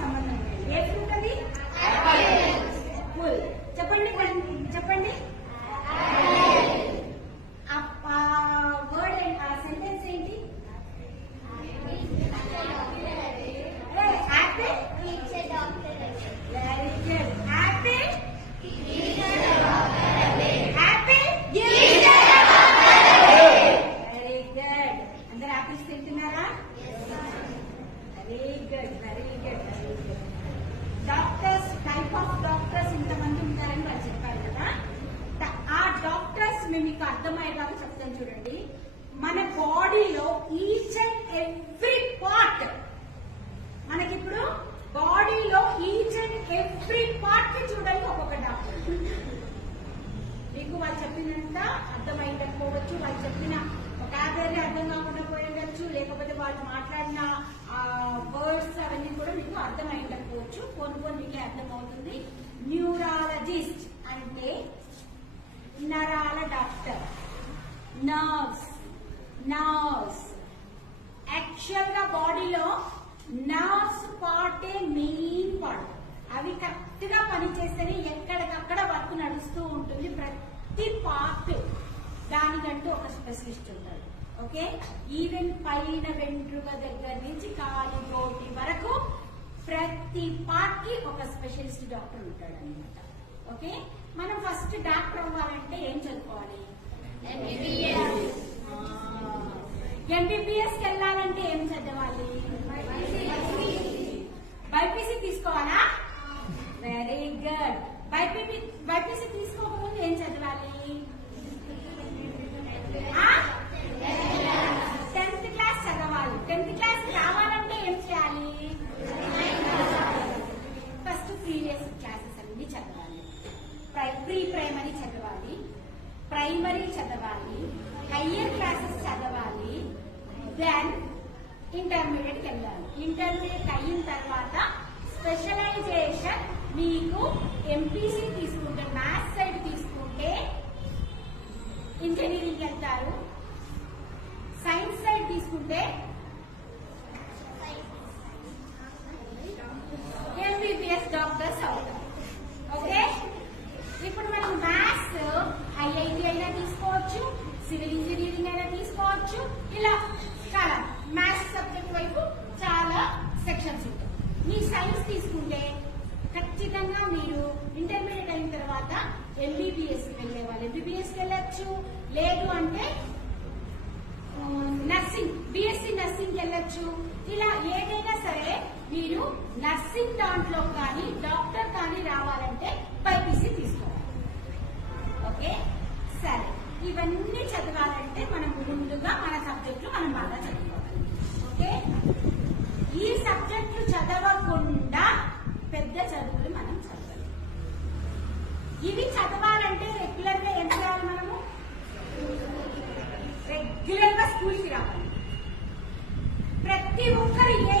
సంబంధం లేదు. ఏ ఫ్రూట్ అది? యాపిల్. చెప్పండి చెప్పండి. వర్డ్ సెంటెన్స్ ఏంటి? Apple. Very good. Apple very good. అందరు యాపిల్స్ తింటున్నారా? Very good very good very good. Doctors, type of doctors ఇంతమంది ఉంటారని వాళ్ళు చెప్పారు కదా. ఆ డాక్టర్స్ మేము మీకు అర్థమయ్యేలాగా చెప్తాను చూడండి. మన బాడీలో ఈచ్ అండ్ ఎవ్రీ పార్ట్, మనకిప్పుడు బాడీలో ఈచ్ అండ్ ఎవ్రీ పార్ట్ కి చూడండి ఒక్కొక్క డాక్టర్. మీకు వాళ్ళు చెప్పినంత అర్థమైండకపోవచ్చు, వాళ్ళు చెప్పిన ఒకాబరీ అర్థం కాకుండా పోయిండొచ్చు, లేకపోతే వాళ్ళు మాట్లాడిన వర్డ్స్ అవన్నీ కూడా మీకు అర్థమైండకపోవచ్చు. కొన్ని మీకే అర్థమవుతుంది. న్యూరాలజిస్ట్ అంటే నరాల డాక్టర్. నర్వ్స్ యాక్చువల్ గా బాడీలో నర్వ్స్ పార్టే మెయిన్ పార్ట్. అవి కరెక్ట్ గా పనిచేస్తేనే ఎక్కడికక్కడ వర్క్ నడుస్తూ ఉంటుంది. ప్రతి పార్ట్ దానికంటూ ఒక స్పెషలిస్ట్ ఉంటాడు. ఓకే, ఈవెన్ పైన వెంట్రుక దగ్గర నుంచి కాలు గోటి వరకు ప్రతి పార్ట్ కి ఒక స్పెషలిస్ట్ డాక్టర్ ఉంటాడు అనమాట. ఓకే, మనం ఫస్ట్ డాక్టర్ అవ్వాలంటే ఏం చదువుకోవాలి? ఎంబీబీఎస్ కి వెళ్ళాలంటే ఏం చదవాలి? బైపీసీ తీసుకోవాలా? Very good. బైపీసీ తీసుకోకముందు ఏం చదవాలి? 10th క్లాస్ చదవాలి. 10th క్లాస్ రావాలంటే ఏం చేయాలి? ఫస్ట్ ప్రీవియస్ క్లాసెస్ అన్ని చదవాలి. ప్రీ ప్రైమరీ చదవాలి, ప్రైమరీ చదవాలి, హయ్యర్ క్లాసెస్ చదవాలి, దెన్ ఇంటర్మీడియట్కి వెళ్ళాలి. ఇంటర్మీడియట్ అయిన తర్వాత స్పెషలైజేషన్ మీకు ఎంపీసీ తీసుకుంటే, మ్యాథ్స్ సైడ్ తీసుకుంటే ఇంజనీరింగ్ వెళ్తారు, సైన్స్ సైడ్ తీసుకుంటే ఎంబీబీఎస్ డాక్టర్స్ అవుతారు. ఓకే, ఇప్పుడు మనం మ్యాథ్స్ ఐఐటి అయినా తీసుకోవచ్చు, సివిల్ ఇంజనీరింగ్ అయినా తీసుకోవచ్చు. ఇలా చాలా మ్యాథ్స్ సబ్జెక్ట్ వైపు చాలా సెక్షన్స్ ఉంటాయి. మీ సైన్స్ తీసుకుంటే ఖచ్చితంగా మీరు ఇంటర్మీడియట్ అయిన తర్వాత ఎంబీబీఎస్ వెళ్ళే వాళ్ళు ఎంబీబీఎస్ వెళ్ళొచ్చు, లేదు అంటే నర్సింగ్, బీఎస్సీ నర్సింగ్ వెళ్ళొచ్చు. ఇలా ఏదైనా సరే మీరు నర్సింగ్ దాంట్లో కానీ డాక్టర్ కానీ రావాలంటే బైపీసీ తీసుకోవాలి. ఓకే, సరే. ఇవన్నీ చదవాలంటే మనం ముందుగా మన సబ్జెక్టులు మనం బాగా చదువుకోవాలి. ఓకే, ఈ సబ్జెక్టులు చదవకుండా పెద్ద చదువులు మనం చదవాలి. ఇవి చదవాలంటే రెగ్యులర్ గా ఏం చేయాలి? మనము రెగ్యులర్ గా స్కూల్కి రావాలి. ప్రతి ఒక్కరు ఏ